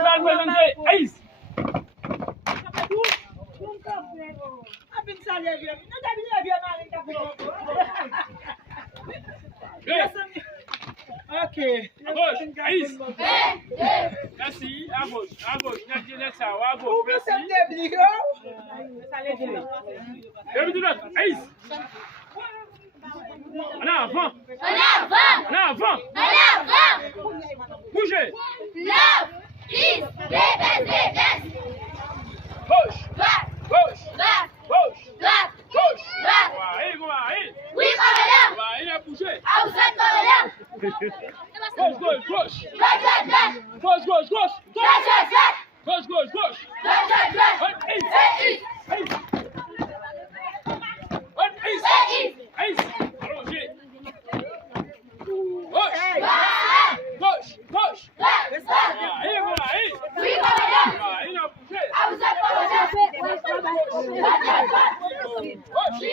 va présenter Aïs. Ok. À gauche, Aïs. Merci, à gauche, à gauche. À gauche, merci. Aïs. En avant. En avant. Bougez. Gauche. Gauche. Gauche. Gauche. Oui, madame. Il a bougé. Ah, vous êtes madame. Gauche. Gauche. Gauche. Aïs. Allongez. Gauche. Oui, madame. Il a bougé. Ah, vous êtes madame. Gauche.